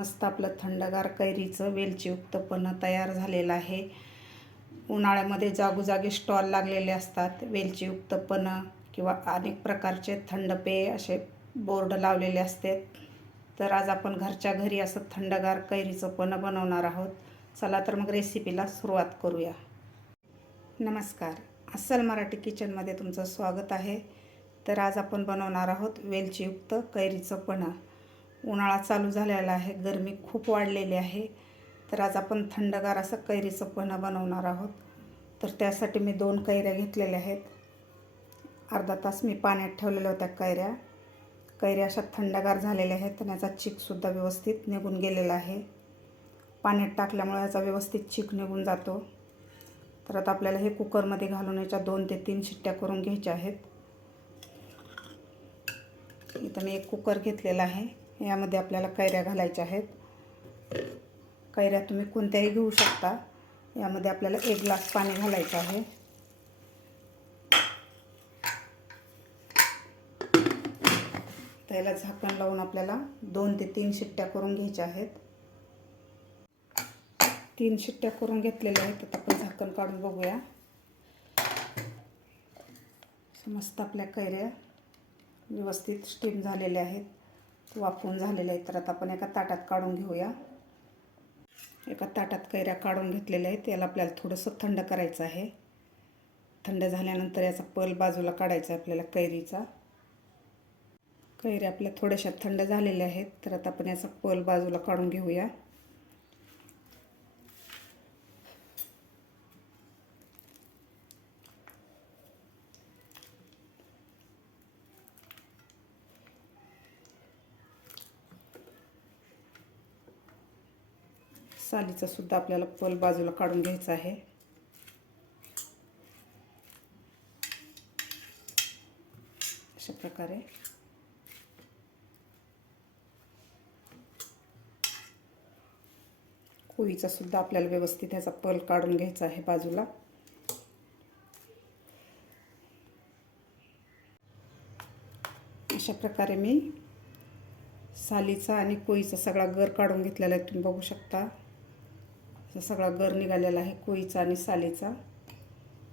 मस्त आपलं थंडगार कैरीचं वेलचीयुक्त पन्ह तयार झालेलं आहे। उन्हाळ्यामध्ये जागोजागी स्टॉल लागलेले असतात वेलचीयुक्त पन्ह किंवा अनेक प्रकारचे थंड पेय असे बोर्ड लावलेले असतात। तर आज आपण घरच्या घरी असं थंडगार कैरीचं पन्ह बनवणार आहोत। चला तर मग रेसिपीला सुरुवात करूया। नमस्कार, अस्सल मराठी किचनमध्ये तुमचं स्वागत आहे। तर आज आपण बनवणार आहोत वेलचीयुक्त कैरीचं पन्ह। उन्हाळा चालू झालेला आहे, गरमी खूप वाढलेली आहे। तर आज आपण थंडगार असं कैरीचं पन्ह बनवणार आहोत। तर त्यासाठी मी 2 कैऱ्या घेतलेल्या आहेत। अर्धा तास मी पाण्यात ठेवलेल्या होत्या कैऱ्या अशा थंडगार झालेल्या आहेत आणि याचा चीकसुद्धा व्यवस्थित निघून गेलेला आहे। पाण्यात टाकल्यामुळे याचा व्यवस्थित चीक निघून जातो। तर आता आपल्याला हे कुकरमध्ये घालून याच्या 2 ते 3 शिट्ट्या करून घ्यायच्या आहेत। इथं मी एक कुकर घेतलेला आहे, यामध्ये आपल्याला कैऱ्या घालायच्या आहेत। कैऱ्या तुम्ही कोणत्याही घेऊ शकता। यामध्ये आपल्याला 1 ग्लास पाणी घालायचं आहे। त्याला झाकण लावून आपल्याला 2 ते 3 शिट्ट्या करून घ्यायच्या आहेत। 3 शिट्ट्या करून घेतलेल्या आहेत। आता आपण झाकण काढून बघूया। मस्त आपल्या कैऱ्या व्यवस्थित स्टीम झालेल्या आहेत, वाफवून झालेल्या आहेत। तर आता आपण एका ताटात काढून घेऊया। एका ताटात कैऱ्या काढून घेतलेल्या आहेत। याला आपल्याला थोडंसं थंड करायचं आहे। थंड झाल्यानंतर याचा पल बाजूला काढायचा आहे आपल्याला कैरीचा। कैऱ्या आपल्या थोड्याशा थंड झालेल्या आहेत। तर आता आपण याचा पल बाजूला काढून घेऊया। सालीचा सुद्धा आपल्याला पल बाजूला काढून घ्यायचा आहे। अशा प्रकारे कोळीचा सुद्धा आपल्याला व्यवस्थित ह्याचा पल काढून घ्यायचा आहे बाजूला। अशा प्रकारे मी सालीचा आणि कोळीचा सगळा गर काढून घेतलेला आहे। तुम्ही बघू शकता सगळा गर निघालेला आहे कोळीचा आणि सालीचा।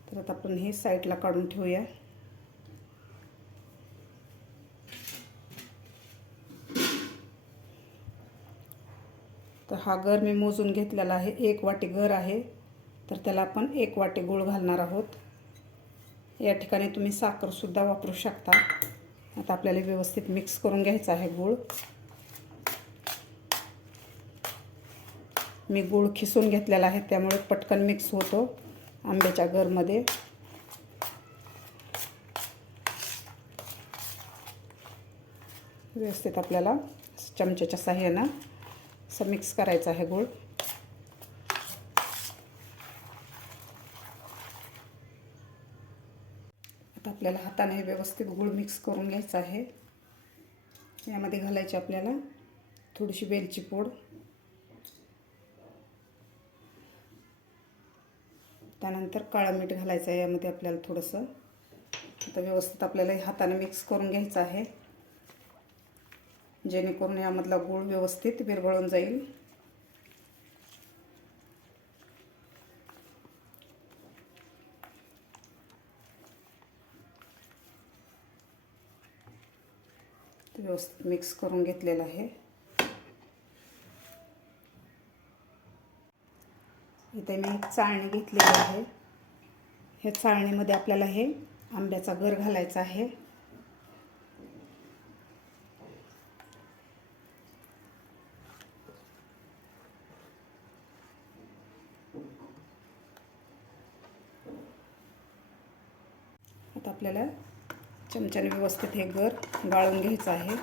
तर आता आपण हे साईडला काढून ठेवूया। तर हा गर मी मोजून घेतलेला आहे। 1 वाटी गर आहे, तर त्याला आपण 1 वाटी गूळ घालणार आहोत। या ठिकाणी तुम्ही साखर सुद्धा वापरू शकता। आता आपल्याला व्यवस्थित मिक्स करून घ्यायचा आहे गूळ। मी गूळ खिसून घेतलेला आहे, त्यामुळे पटकन मिक्स होतो आंब्याच्या गरमध्ये। व्यवस्थित आपल्याला चमच्याच्या साहाय्याने असं मिक्स करायचं आहे गूळ। आता आपल्याला हाताने व्यवस्थित गूळ मिक्स करून घ्यायचा आहे। यामध्ये घालायची आपल्याला थोडीशी वेलची पूड, त्यानंतर काळं मीठ घालायचं आहे यामध्ये आपल्याला थोडंसं। आता व्यवस्थित आपल्याला हाताने मिक्स करून घ्यायचं आहे, जेणेकरून यामधला गूळ व्यवस्थित विरघळून जाईल। व्यवस्थित मिक्स करून घेतलेलं आहे। इथे मी एक चाळणी घेतलेली आहे। ह्या चाळणीमध्ये आपल्याला हे आंब्याचा गर घालायचा आहे। आता आपल्याला चमच्याने व्यवस्थित हे गर गाळून घ्यायचं आहे।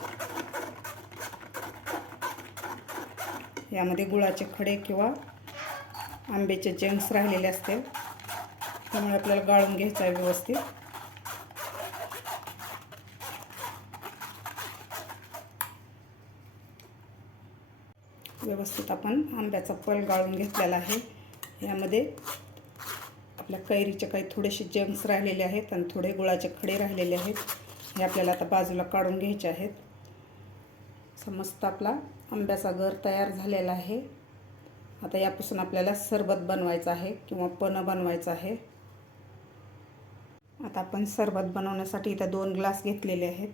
यामध्ये गुळाचे खडे किंवा आंब्याचे जेम्स राहिलेले असते, त्यामुळे आपल्याला गाळून घ्यायचं आहे व्यवस्थित। व्यवस्थित आपण आंब्याचा पल गाळून घेतलेला आहे। यामध्ये आपल्या कैरीचे काही थोडेसे जेम्स राहिलेले आहेत आणि थोडे गुळाचे खडे राहिलेले आहेत। हे आपल्याला आता बाजूला काढून घ्यायचे आहेत। मस्त आपला आंब्याचा गर तयार झालेला आहे. आता यापासून आपल्याला सरबत बनवायचं आहे किंवा पन्ह बनवायचं आहे. आता आपण सरबत बनवण्यासाठी इथं 2 ग्लास घेतलेले आहेत.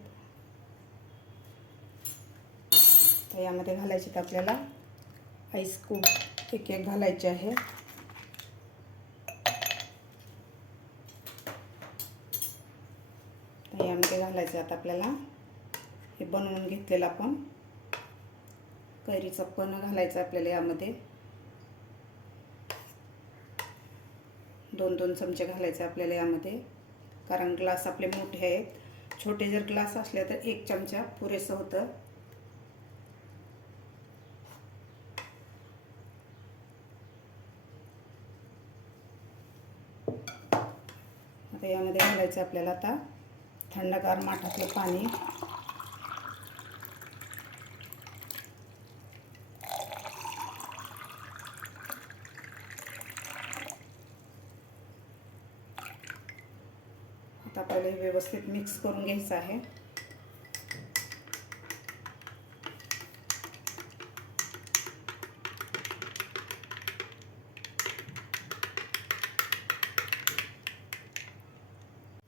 तर यामध्ये घालायचे तर आपल्याला आईस क्यूब एक एक घालायचे आहे. तर यामध्ये घालायचे आता आपल्याला हे बनवून घेतलेलं आपण कैरीचं पन्ह घालायचं आपल्याला. यामध्ये 2-2 चमचे घालायचे आपल्याला यामध्ये, कारण ग्लास आपले मोठे आहेत. छोटे जर ग्लास असले तर 1 चमचा पुरेसं होतं. आता यामध्ये घालायचं आपल्याला आता थंडगार माठातलं पाणी. आता आपल्याला हे व्यवस्थित मिक्स करून घ्यायचं आहे.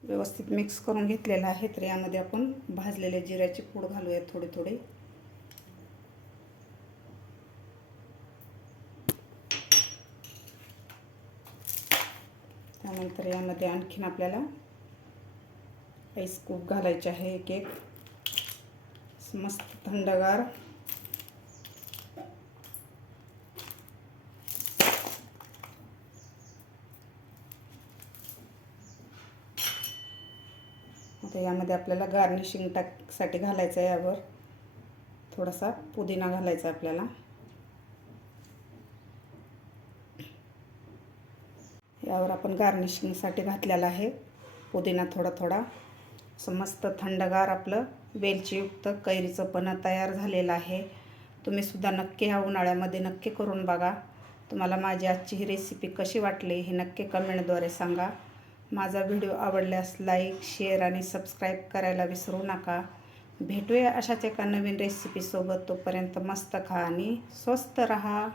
व्यवस्थित मिक्स करून घेतलेलं आहे. तर यामध्ये आपण भाजलेले जिऱ्याची पूड घालूया थोडी थोडी. त्यानंतर यामध्ये आणखीन आपल्याला आईस क्यूब घालायचे आहे एक एक. मस्त थंडगार आता यामध्ये आपल्याला गार्निशिंग साठी घालायचं आहे. यावर थोडासा पुदिना घालायचा आपल्याला. यावर आपण गार्निशिंगसाठी घातलेला आहे पुदिना थोडा थोडा. असं मस्त थंडगार आपलं वेलचीयुक्त कैरीचं पन्ह तयार झालेलं आहे. तुम्ही सुद्धा नक्की ह्या उन्हाळ्यामध्ये नक्की करून बघा. तुम्हाला माझी आजची ही रेसिपी कशी वाटली हे नक्की कमेंटद्वारे सांगा. माझा व्हिडिओ आवडल्यास लाईक, शेअर आणि सबस्क्राईब करायला विसरू नका. भेटूया अशाच एका नवीन रेसिपीसोबत. तोपर्यंत मस्त खा आणि स्वस्त रहा.